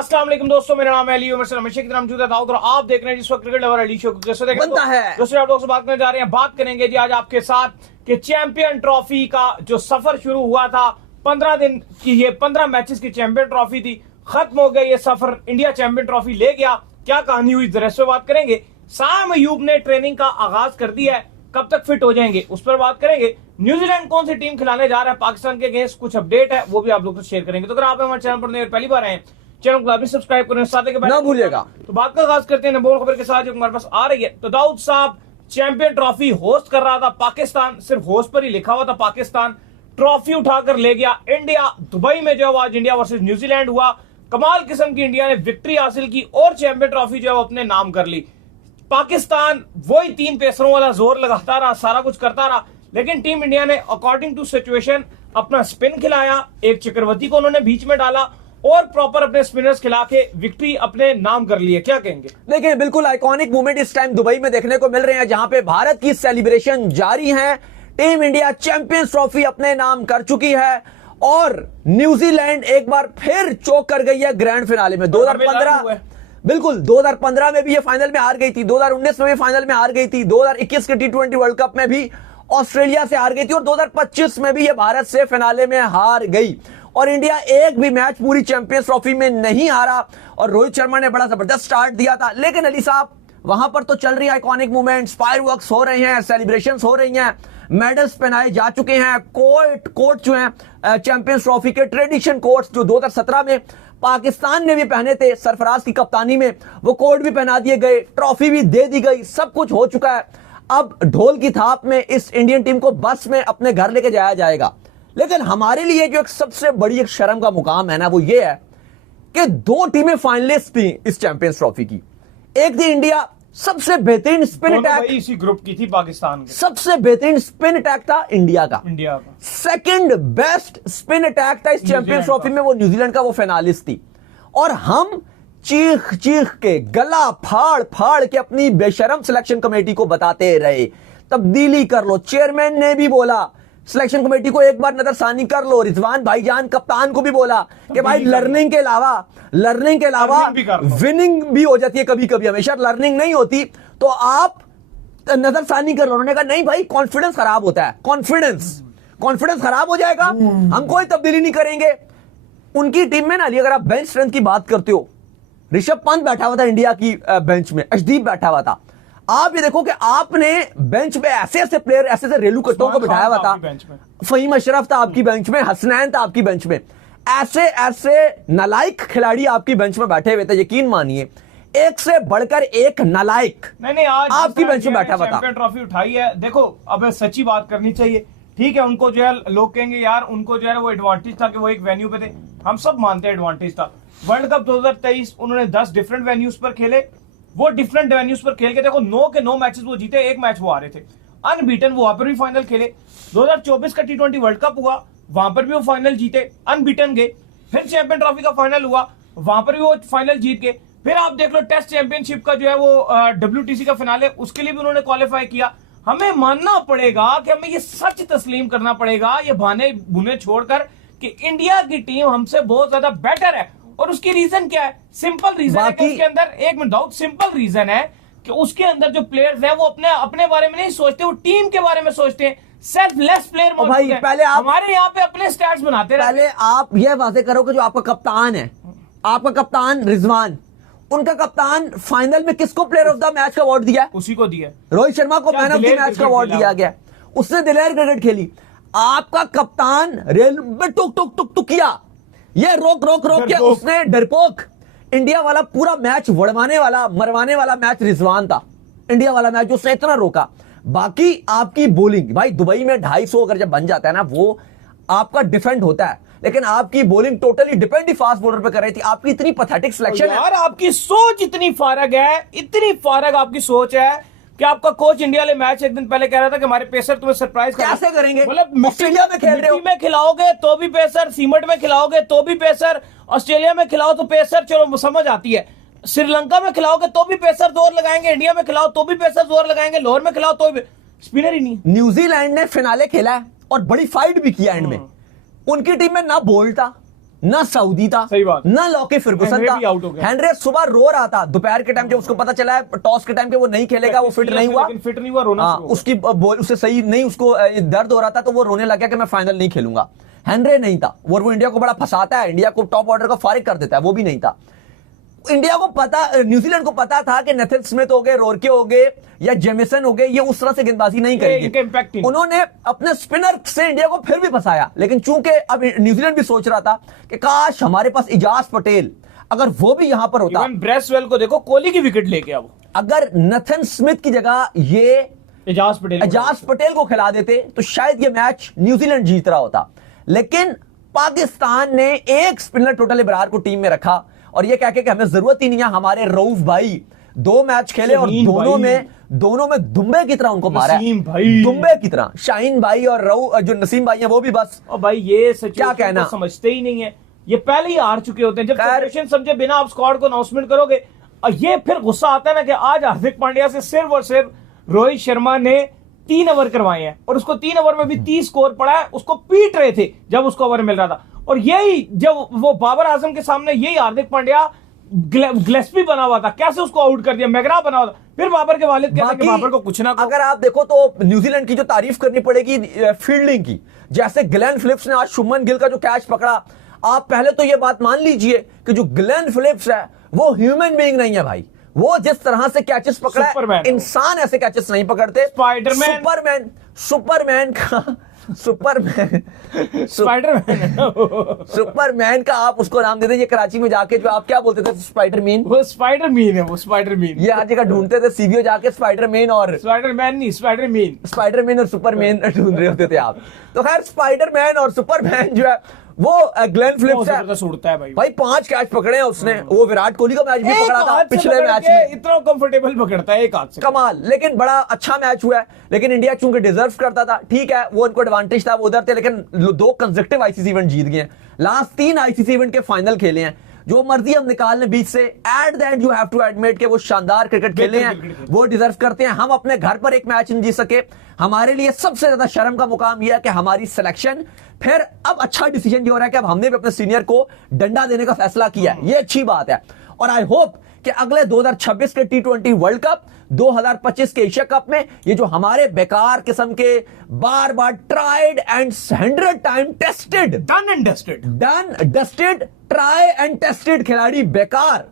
अस्सलाम वालेकुम दोस्तों, मेरा नाम है अली उमर हमेशा की तरह मौजूद है दाऊद और आप देख रहे हैं जिस वक्त क्रिकेट लवर अली शो जैसे बनता है। दोस्तों आप लोगों से बात करने जा रहे हैं। बात करेंगे जी आज आपके साथ कि चैंपियन ट्रॉफी का जो सफर शुरू हुआ था 15 दिन की, ये 15 मैचेस की चैंपियन ट्रॉफी थी, खत्म हो गया ये सफर, इंडिया चैंपियन ट्रॉफी ले गया। क्या कहानी हुई जरा से बात करेंगे। साम अयूब ने ट्रेनिंग का आगाज कर दिया है, कब तक फिट हो जाएंगे उस पर बात करेंगे। न्यूजीलैंड कौन सी टीम खिलाने जा रहा है पाकिस्तान के अगेंस्ट, कुछ अपडेट है वो भी आप लोग से शेयर करेंगे। तो अगर आप हमारे चैनल पर पहली बार आए चैनल को अभी सब्सक्राइब करें, साथ ही ना भूलिएगा। तो बात का आगाज करते हैं नंबर खबर के साथ जो हमारे पास आ रही है। तो दाऊद साहब चैंपियन ट्रॉफी होस्ट कर रहा था पाकिस्तान, सिर्फ होस्ट पर ही लिखा हुआ था पाकिस्तान, ट्रॉफी उठाकर ले गया इंडिया। दुबई में जो आज इंडिया वर्सेस न्यूजीलैंड हुआ, कमाल किस्म की इंडिया ने विक्ट्री हासिल की और चैंपियन ट्रॉफी जो है अपने नाम कर ली। पाकिस्तान वही 3 पेसरों वाला जोर लगाता रहा, सारा कुछ करता रहा, लेकिन टीम इंडिया ने अकॉर्डिंग टू सिचुएशन अपना स्पिन खिलाया, एक चक्रवर्ती को उन्होंने बीच में डाला और प्रॉपर अपने स्पिनर्स खिला के विक्ट्री अपने नाम कर ली है। क्या कहेंगे? देखिए, बिल्कुल आइकॉनिक मूवमेंट इस टाइम दुबई में देखने को मिल रहे हैं, जहां पे भारत की सेलिब्रेशन जारी है। टीम इंडिया चैंपियंस ट्रॉफी अपने नाम कर चुकी है और न्यूजीलैंड एक बार फिर चोक कर गई है ग्रैंड फिनाले में। 2015 बिल्कुल 2015 में भी ये फाइनल में हार गई थी, 2019 में भी फाइनल में हार गई थी, 2021 के T20 वर्ल्ड कप में भी ऑस्ट्रेलिया से हार गई थी और 2025 में भी ये भारत से फिनाले में हार गई। और इंडिया एक भी मैच पूरी चैंपियंस ट्रॉफी में नहीं हारा और रोहित शर्मा ने बड़ा जबरदस्त स्टार्ट दिया था। लेकिन अली साहब, वहां पर तो चल रही है आइकॉनिक मूवमेंट्स, फायरवर्क्स हो रहे हैं, सेलिब्रेशंस हो रही हैं, मेडल्स पहनाए जा चुके हैं, कोट जो हैं चैंपियंस ट्रॉफी के ट्रेडिशन कोट्स जो 2017 में पाकिस्तान ने भी पहने थे सरफराज की कप्तानी में, वो कोट भी पहना दिए गए, ट्रॉफी भी दे दी गई, सब कुछ हो चुका है। अब ढोल की थाप में इस इंडियन टीम को बस में अपने घर लेके जाया जाएगा। लेकिन हमारे लिए जो एक सबसे बड़ी एक शर्म का मुकाम है ना, वो ये है कि 2 टीमें फाइनलिस्ट थी इस चैंपियंस ट्रॉफी की। एक थी इंडिया, सबसे बेहतरीन स्पिन अटैक इसी ग्रुप की थी पाकिस्तान के, सबसे बेहतरीन स्पिन अटैक था इंडिया का। सेकंड बेस्ट स्पिन अटैक था इस चैंपियंस ट्रॉफी में, वो न्यूजीलैंड का, वो फाइनलिस्ट थी। और हम चीख चीख के, गला फाड़ फाड़ के अपनी बेशरम सिलेक्शन कमेटी को बताते रहे तब्दीली कर लो। चेयरमैन ने भी बोला सिलेक्शन कमेटी को एक बार नजरसानी कर लो। रिजवान भाईजान कप्तान को भी बोला कि भाई लर्निंग के अलावा विनिंग भी हो जाती है कभी कभी, हमेशा लर्निंग नहीं होती, तो आप नजरसानी कर लो। उन्होंने कहा नहीं भाई, कॉन्फिडेंस खराब होता है, कॉन्फिडेंस खराब हो जाएगा, हम कोई तब्दीली नहीं करेंगे। उनकी टीम में ना, अगर आप बेंच स्ट्रेंथ की बात करते हो, ऋषभ पंत बैठा हुआ था इंडिया की बेंच में, अर्शदीप बैठा हुआ था। आप ये देखो कि आपने बेंच पे ऐसे प्लेयर, ऐसे रेलू कट्टों को बिठाया हुआ था, फहीम अशरफ था आपकी बेंच में, हसनैन था आपकी बेंच में, ऐसे नालायक खिलाड़ी आपकी बेंच में बैठे हुए थे। यकीन मानिए, एक से बढ़कर एक नालायक नहीं आज आपकी बेंच में बैठा हुआ था। चैंपियन ट्रॉफी उठाई है। देखो, अब सच्ची बात करनी चाहिए, ठीक है, उनको जो है लोग कहेंगे यार उनको जो है वो एडवांटेज था कि वो एक वेन्यू पे थे, हम सब मानते हैं एडवांटेज था। वर्ल्ड कप 2023 उन्होंने 10 डिफरेंट वेन्यूज पर खेले, वो डिफरेंट वेन्यूज पर खेल के देखो 9 के 9 मैचेस वो जीते, एक मैच वो हारे थे, अनबीटन, वहां पर भी फाइनल खेले। 2024 का T20 वर्ल्ड कप हुआ, वहां पर भी वो फाइनल जीते, अनबीटन गए। फिर चैंपियन ट्रॉफी का फाइनल हुआ, वहां पर भी वो फाइनल जीत गए। फिर आप देख लो टेस्ट चैंपियनशिप का जो है वो WTC का फिनाले, उसके लिए भी उन्होंने क्वालिफाई किया। हमें मानना पड़ेगा कि हमें ये सच तस्लीम करना पड़ेगा, ये बहाने बुने छोड़कर, कि इंडिया की टीम हमसे बहुत ज्यादा बेटर है। और उसकी रीजन क्या है? सिंपल रीजन है कि उसके अंदर, एक मिनट दाऊद, सिंपल रीजन है कि उसके अंदर जो प्लेयर्स हैं वो अपने बारे में नहीं सोचते, वो टीम के बारे में सोचते हैं। सेल्फलेस प्लेयर भाई, पहले आप हमारे यहाँ पे अपने स्टैट्स बनाते हैं। पहले आप यह वादे करो कि जो आपका कप्तान है, आपका कप्तान रिजवान, उनका कप्तान फाइनल में किसको प्लेयर ऑफ द मैच का अवार्ड दिया? उसी को दिया, रोहित शर्मा को मैन ऑफ द मैच का अवार्ड दिया गया। उसने दिलेर क्रिकेट खेली। आपका कप्तान रेल में टुक किया, ये रोक के उसने डरपोक इंडिया वाला पूरा मैच वड़वाने वाला, मरवाने वाला मैच रिजवान था। इंडिया वाला मैच उसने इतना रोका। बाकी आपकी बॉलिंग, भाई दुबई में 250 अगर जब बन जाता है ना, वो आपका डिफेंड होता है, लेकिन आपकी बॉलिंग टोटली डिपेंड ही फास्ट बॉलर पे कर रही थी। आपकी इतनी पैथेटिक सिलेक्शन है यार, आपकी सोच इतनी फारग है, इतनी फारग आपकी सोच है कि आपका कोच इंडिया वाले मैच एक दिन पहले कह रहा था कि हमारे पेसर तुम्हें सरप्राइज कैसे करेंगे। मतलब ऑस्ट्रेलिया में खेल रहे हो, में खिलाओगे तो भी पेसर, सीमेंट में खिलाओगे तो भी पेसर, ऑस्ट्रेलिया में खिलाओ तो पेसर, चलो समझ आती है, श्रीलंका में खिलाओगे तो भी पेसर जोर लगाएंगे, इंडिया में खिलाओ तो भी पेसर जोर लगाएंगे, लाहौर में खिलाओ तो भी स्पिनर ही नहीं। न्यूजीलैंड ने फिनाले खेला है और बड़ी फाइट भी किया एंड में। उनकी टीम में ना बोल्ट था, ना सऊदी था, सही बात, ना लॉकी फर्गुसन हेनरी था। भी आउट हो गया। हेनरी सुबह रो रहा था दोपहर के टाइम, जब उसको पता चला है टॉस के टाइम पे वो नहीं खेलेगा, वो फिट नहीं हुआ, लेकिन फिट नहीं हुआ, रोना शुरू हो गया। उसकी बॉल उससे सही नहीं, उसको दर्द हो रहा था, तो वो रोने लगा कि मैं फाइनल नहीं खेलूंगा। हेनरी नहीं था, वो इंडिया को बड़ा फंसाता है, इंडिया को टॉप ऑर्डर को फारिग कर देता है, वो भी नहीं था। इंडिया को पता, न्यूजीलैंड को पता था कि नेथन स्मिथ हो गए, रोरके हो गए या जेमिसन हो गए, ये उस तरह से गेंदबाजी नहीं इनका इम्पैक्ट करेंगे। नहीं। उन्होंने अपने स्पिनर से इंडिया को फिर भी फंसाया, लेकिन चूंकि अब न्यूजीलैंड भी सोच रहा था कि काश हमारे पास इजाज पटेल, अगर वो भी यहां पर होता। इवन ब्रेसवेल को देखो, कोहली की विकेट लेके आओ, अगर नेथन स्मिथ की जगह ये एजाज पटेल को खिला देते तो शायद ये मैच न्यूजीलैंड जीत रहा होता। लेकिन पाकिस्तान ने एक स्पिनर टोटली बरार को टीम में रखा और ये कह के कि हमें जरूरत ही नहीं है, हमारे रऊफ भाई 2 मैच खेले और दोनों में दुम्बे की तरह उनको मारा है, दुम्बे की तरह। शाहीन भाई और जो नसीम भाई हैं वो भी बस, और भाई ये क्या कहना, समझते ही नहीं है, ये पहले ही हार चुके होते हैं। जब सिचुएशन समझे बिना आप स्क्वाड को अनाउंसमेंट करोगे, और ये फिर गुस्सा आता है ना कि आज हार्दिक पांड्या से सिर्फ और सिर्फ रोहित शर्मा ने 3 ओवर करवाए हैं और उसको 3 ओवर में भी 30 स्कोर पड़ा है, उसको पीट रहे थे जब उसको ओवर मिल रहा था। और यही जब वो बाबर आजम के सामने यही हार्दिक पांड्या ग्लेस्पी बना हुआ था, कैसे उसको आउट कर दिया, मैगरा बना हुआ था। फिर बाबर के वालिद कहते हैं कि बाबर को कुछ ना, अगर आप देखो तो न्यूजीलैंड की जो तारीफ करनी पड़ेगी फील्डिंग की, जैसे ग्लेन फिलिप्स ने आज शुभमन गिल का जो कैच पकड़ा, आप पहले तो ये बात मान लीजिए कि जो ग्लेन फिलिप्स है वो ह्यूमन बीइंग नहीं है भाई, वो जिस तरह से कैचेस पकड़ा है, इंसान ऐसे कैचेस नहीं पकड़ते। सुपरमैन का आप उसको नाम देते, ये कराची में जाके जो आप क्या बोलते थे, स्पाइडरमैन, वो स्पाइडरमैन है, वो स्पाइडरमैन। ये हर जगह ढूंढते थे, सीबीओ जाके स्पाइडरमैन और स्पाइडरमैन नहीं, स्पाइडरमैन और सुपरमैन ढूंढ रहे होते थे आप। तो खैर स्पाइडरमैन और सुपरमैन जो है वो ग्लेन फिलिप्स है, उड़ता है भाई। 5 कैच पकड़े हैं उसने, वो विराट कोहली का मैच भी पकड़ा था पिछले मैच में, इतना कंफर्टेबल पकड़ता है एक हाथ से, कमाल। लेकिन बड़ा अच्छा मैच हुआ है, लेकिन इंडिया चूंकि डिजर्व करता था, ठीक है वो उनको एडवांटेज था, वो उधर थे, लेकिन 2 कंसेक्टिव आईसीसी इवेंट जीत गए हैं, लास्ट 3 आईसीसी इवेंट के फाइनल खेले हैं, जो मर्जी हम निकाल लें बीच से, at the end you have to admit कि वो शानदार क्रिकेट खेले हैं, वो डिजर्व करते हैं। हम अपने घर पर एक मैच नहीं जीत सके, हमारे लिए सबसे ज्यादा शर्म का मुकाम यह है कि हमारी सिलेक्शन, फिर अब अच्छा डिसीजन ये हो रहा है कि अब हमने भी अपने सीनियर को डंडा देने का फैसला किया है, ये अच्छी बात है। और आई होप कि अगले 2026 के T20 वर्ल्ड कप, 2025 के एशिया कप में ये जो हमारे बेकार किस्म के बार बार tried and 100 time tested, done dusted, try and tested खिलाड़ी बेकार,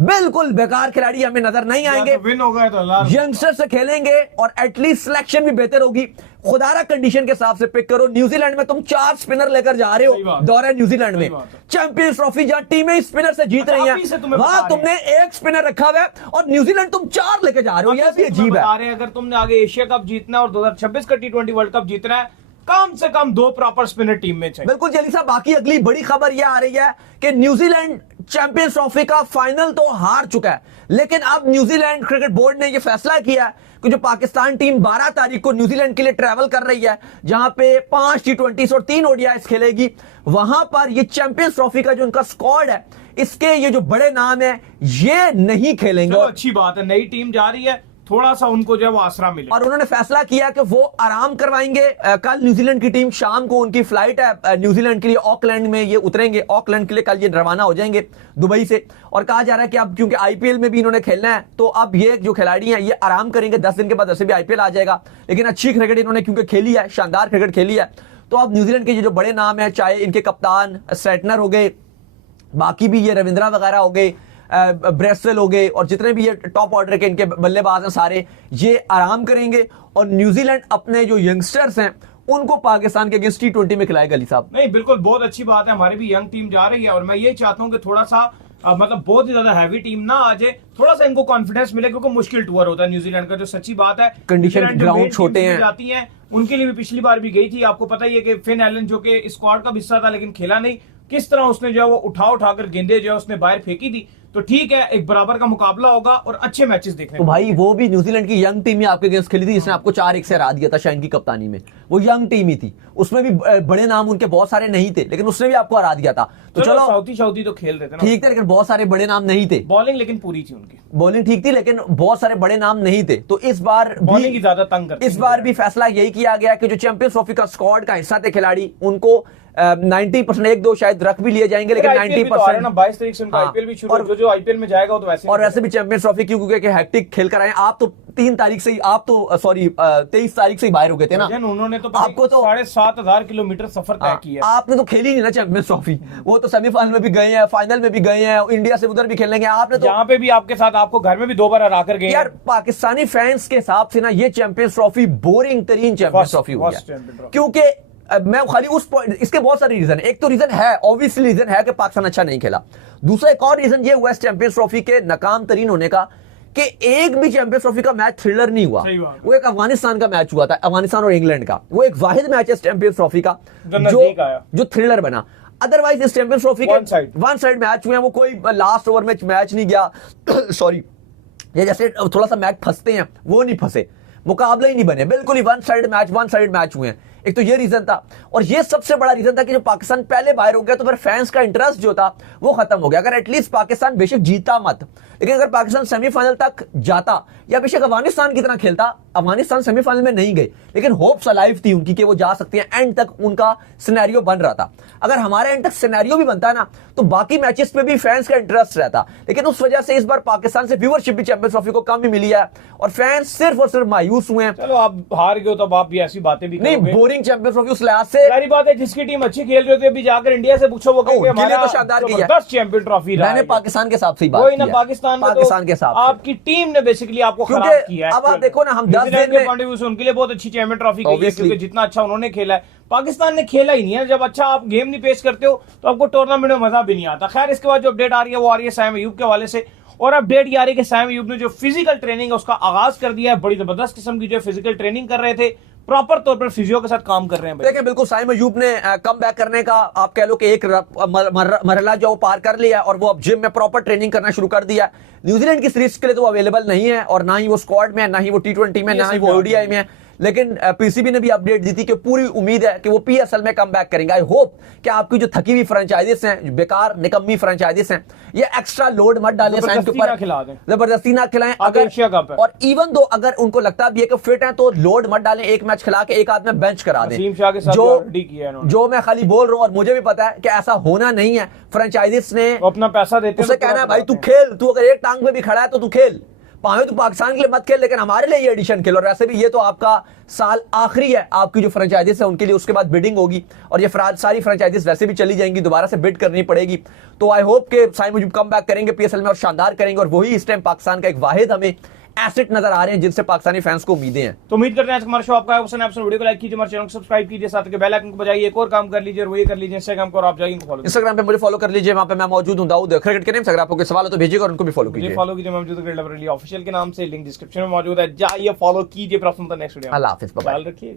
बिल्कुल बेकार खिलाड़ी हमें नजर नहीं आएंगे। विन होगा तो यंगस्टर से खेलेंगे और एटलीस्ट सिलेक्शन भी बेहतर होगी। खुदारा कंडीशन के हिसाब से पिक करो। न्यूजीलैंड में तुम 4 स्पिनर लेकर जा रहे हो दौरे न्यूजीलैंड में, चैंपियंस ट्रॉफी जहां टीमें स्पिनर से जीत रही हैं, वहां तुमने 1 स्पिनर रखा हुआ है और न्यूजीलैंड तुम 4 लेकर जा रहे हो, यह भी अजीब है। अगर तुमने आगे एशिया कप जीतना और 2026 का T20 वर्ल्ड कप जीतना है, कम से कम 2 प्रॉपर स्पिनर टीम में चाहिए। बिल्कुल जली साहब, बाकी अगली बड़ी खबर यह आ रही है कि न्यूजीलैंड चैंपियंस ट्रॉफी का फाइनल तो हार चुका है, लेकिन अब न्यूजीलैंड क्रिकेट बोर्ड ने यह फैसला किया कि जो पाकिस्तान टीम 12 तारीख को न्यूजीलैंड के लिए ट्रैवल कर रही है, जहां पे 5 T20 और 3 ODIs खेलेगी, वहां पर ये चैंपियंस ट्रॉफी का जो उनका स्क्वाड है, इसके ये जो बड़े नाम है ये नहीं खेलेंगे। तो अच्छी बात है, नई टीम जा रही है, थोड़ा सा उनको जो है वो आसरा मिले। और उन्होंने फैसला किया कि वो आराम करवाएंगे। कल न्यूजीलैंड की टीम शाम को उनकी फ्लाइट है न्यूजीलैंड के लिए, ऑकलैंड में ये उतरेंगे, ऑकलैंड के लिए कल ये रवाना हो जाएंगे दुबई से। और कहा जा रहा है कि अब क्योंकि आईपीएल में भी इन्होंने खेलना है, तो अब ये जो खिलाड़ी हैं ये आराम करेंगे, 10 दिन के बाद वैसे भी आईपीएल आ जाएगा। लेकिन अच्छी क्रिकेट इन्होंने क्योंकि खेली है, शानदार क्रिकेट खेली है, तो अब न्यूजीलैंड के ये जो बड़े नाम है, चाहे इनके कप्तान सेटनर हो गए, बाकी भी ये रविंद्रा वगैरह हो गए, ब्रेसवेल हो गए, और जितने भी ये टॉप ऑर्डर के इनके बल्लेबाज हैं सारे, ये आराम करेंगे और न्यूजीलैंड अपने जो यंगस्टर्स हैं उनको पाकिस्तान के अगेंस्ट T20 में खिलाएगा। अली साहब नहीं, बिल्कुल बहुत अच्छी बात है, हमारी भी यंग टीम जा रही है और मैं ये चाहता हूं कि थोड़ा सा मतलब बहुत ही ज्यादा हैवी टीम ना आ जाए, थोड़ा सा इनको कॉन्फिडेंस मिले, क्योंकि मुश्किल टूर होता है न्यूजीलैंड का, जो सच्ची बात है। कंडीशन ग्राउंड छोटे हैं, जाती हैं, उनके लिए भी पिछली बार भी गई थी, आपको पता ही है कि फिन एलन जो कि स्क्वाड का हिस्सा था लेकिन खेला नहीं, किस तरह उसने जो है वो उठाकर गेंदे जो है उसने बाहर फेंकी थी। तो ठीक है, एक बराबर का मुकाबला होगा और अच्छे मैचेस देखने तो को भाई वो भी न्यूजीलैंड की यंग टीम ही आपके अगेंस्ट खेली थी जिसने आपको 4-1 से हरा दिया था शाइन की कप्तानी में। वो यंग टीम ही थी, उसमें भी बड़े नाम उनके बहुत सारे नहीं थे, लेकिन उसने भी आपको हरा दिया था। तो चलो साउथी तो खेल रहे थे ना, ठीक थे, लेकिन बहुत सारे बड़े नाम नहीं थे। बॉलिंग लेकिन पूरी थी उनकी, बॉलिंग ठीक थी लेकिन बहुत सारे बड़े नाम नहीं थे। तो इस बार बॉलिंग की ज्यादा तंग करते इस बार भी फैसला यही किया गया कि जो चैंपियंस ट्रॉफी का स्क्वाड का हिस्सा थे खिलाड़ी, उनको 90% 1-2 शायद रख भी लिए जाएंगे, लेकिन 90% 22 तारीख से उनका आईपीएल भी शुरू, और जो आईपीएल में जाएगा वो तो वैसे, और वैसे भी चैंपियंस ट्रॉफी क्योंकि हैट्रिक खेल कर आए। आप तो 3 तारीख से ही, आप तो सॉरी 23 तारीख से ही बाहर हो गए थे ना। उन्होंने तो आपको तो 7,500 किलोमीटर सफर तय किया। आपने तो खेली नहीं ना चैंपियंस ट्रॉफी, वो तो सेमीफाइनल में भी गए हैं, फाइनल में भी गए हैं, इंडिया से उधर भी खेलेंगे। आपने तो यहाँ पे भी आपके साथ, आपको घर में भी 2 बार हरा कर गए। यार पाकिस्तानी फैंस के हिसाब से ना ये चैंपियंस ट्रॉफी बोरिंग तरीन चैंपियंस ट्रॉफी हो गया, क्योंकि मैं खाली उस पॉइंट, इसके बहुत सारे रीजन है। एक तो रीजन है, ऑब्वियसली रीजन है कि पाकिस्तान अच्छा नहीं खेला। दूसरा एक और रीजन ये हुआ इस चैंपियंस ट्रॉफी के नाकाम तरीन होने का कि एक भी चैंपियंस ट्रॉफी का मैच थ्रिलर नहीं हुआ। वो एक अफगानिस्तान का मैच हुआ था, अफगानिस्तान और इंग्लैंड का, वो एक वाहिद मैच है चैंपियंस ट्रॉफी का जो थ्रिलर बना। अदरवाइज इस चैंपियंस ट्रॉफी के वन साइड मैच हुए हैं, वो कोई लास्ट ओवर में मैच नहीं गया सॉरी, ये जैसे थोड़ा सा मैच फंसते हैं वो नहीं फंसे, मुकाबले ही नहीं बने, बिल्कुल ही वन साइड मैच हुए हैं। एक तो ये रीजन था, और ये सबसे बड़ा रीजन था कि जो पाकिस्तान पहले बाहर हो गया तो फिर फैंस का इंटरेस्ट जो था वो खत्म हो गया। अगर एटलीस्ट पाकिस्तान बेशक जीता मत, लेकिन अगर पाकिस्तान सेमीफाइनल तक जाता या बेशक अफगानिस्तान की तरह खेलता, अफगानिस्तान सेमीफाइनल में नहीं गई लेकिन होप्स अलाइव थी उनकी कि वो जा सकती हैं, एंड तक उनका सिनेरियो बन रहा था। अगर हमारे एंड तक सिनेरियो भी बनता है ना तो बाकी मैचेस पे भी फैंस का इंटरेस्ट रहता, लेकिन उस वजह से इस बार पाकिस्तान से व्यूअरशिप भी चैंपियंस ट्रॉफी को कम ही मिली है और फैंस सिर्फ और सिर्फ मायूस हुए हैं। चलो आप हार गए तो आप भी ऐसी बातें भी नहीं, बोरिंग चैंपियंस ट्रॉफी उस लिहाज से सारी बात है, जिसकी टीम अच्छी खेल रही होती है, अभी जाकर इंडिया से पूछो वो कहेंगे हमारा तो शानदार गई है, जबरदस्त चैंपियन ट्रॉफी रहा है। मैंने पाकिस्तान के साथ से बात वही ना, की है, पाकिस्तान के साथ आपकी टीम ने बेसिकली आपको खराब किया है। अब आप देखो ना, हम 10 दिन में पॉइंट ऑफ व्यू से उनके लिए बहुत अच्छी चैंपियन ट्रॉफी गई है, क्योंकि जितना अच्छा उन्होंने खेला है पाकिस्तान ने खेला ही नहीं है। जब अच्छा आप गेम नहीं पेश करते हो तो आपको टूर्नामेंट में मजा भी नहीं आता। खैर, इसके बाद जो अपडेट आ रही है वो आ रही है साइम अयूब के हवाले से, और अपडेट ये आ रही है कि साइम अयूब ने जो फिजिकल ट्रेनिंग है उसका आगाज कर दिया है। बड़ी जबरदस्त किस्म की जो फिजिकल ट्रेनिंग कर रहे थे, प्रॉपर तौर पर फिजियो के साथ काम कर रहे हैं। देखिए, बिल्कुल साइम अयूब ने कम बैक करने का आप कह लो कि एक मरहला जो पार कर लिया और वो अब जिम में प्रॉपर ट्रेनिंग करना शुरू कर दिया। न्यूजीलैंड की सीरीज के लिए तो अवेलेबल नहीं है, और ना ही वो स्क्वाड में है, ना ही वो T20 में, ना ही वो ओडीआई में है, लेकिन पीसीबी ने भी अपडेट दी थी कि पूरी उम्मीद है कि वो पीएसएल में कम बैक करेंगे। आई होप कि आपकी जो थकी हुई फ्रेंचाइजीज हैं, बेकार निकम्मी फ्रेंचाइजीज हैं, ये एक्स्ट्रा लोड मत डालें साइम के ऊपर, जबरदस्ती ना खिलाएं। अगर और इवन दो अगर उनको लगता भी है कि फिट है तो लोड मत डालें, एक मैच खिला के एक आध में बेंच करा दें, जो मैं खाली बोल रहा हूं और मुझे भी पता है कि ऐसा होना नहीं है। फ्रेंचाइजीज ने अपना पैसा देते उसे कहना है भाई तू खेल, तू अगर एक टांग पे भी खड़ा है तो तू खेल, पावे तू पाकिस्तान के लिए मत खेल, लेकिन हमारे लिए ये एडिशन खेल। और वैसे भी ये तो आपका साल आखिरी है, आपकी जो फ्रेंचाइजीज है उनके लिए, उसके बाद बिडिंग होगी और ये सारी फ्रेंचाइजीज वैसे भी चली जाएंगी, दोबारा से बिड करनी पड़ेगी। तो आई होप के साइम अयूब कम बैक करेंगे पीएसएल में और शानदार करेंगे, और वही इस टाइम पाकिस्तान का एक वाहिद हमें एसेट नजर आ रहे हैं जिनसे पाकिस्तानी फैंस को उम्मीदें हैं। तो उम्मीद करते हैं आज हमारा शो आपका पसंद है। वीडियो को लाइक कीजिए, हमारे चैनल को सब्सक्राइब कीजिए, साथ में बेल आइकन को बजाइए, एक और काम कर लीजिए और वो ये कर लीजिए इंस्टाग्राम को, और आप जाइए फॉलो, इंस्टाग्राम पे मुझे फॉलो कर लीजिए, वहां पे मैं मौजूद हूं दाऊद क्रिकेट के नेम से। अगर आपको कोई सवाल हो तो भेजिएगा और उनको भी फॉलो कीजिए। फॉलो कीजिए, मैं मौजूद हूं ऑफिशियल के नाम से, लिंक डिस्क्रिप्शन में मौजूद है, जाइए फॉलो कीजिए। नेक्स्ट वीडियो, अल्लाह हाफिज़, बाय बाय, ख्याल रखिएगा।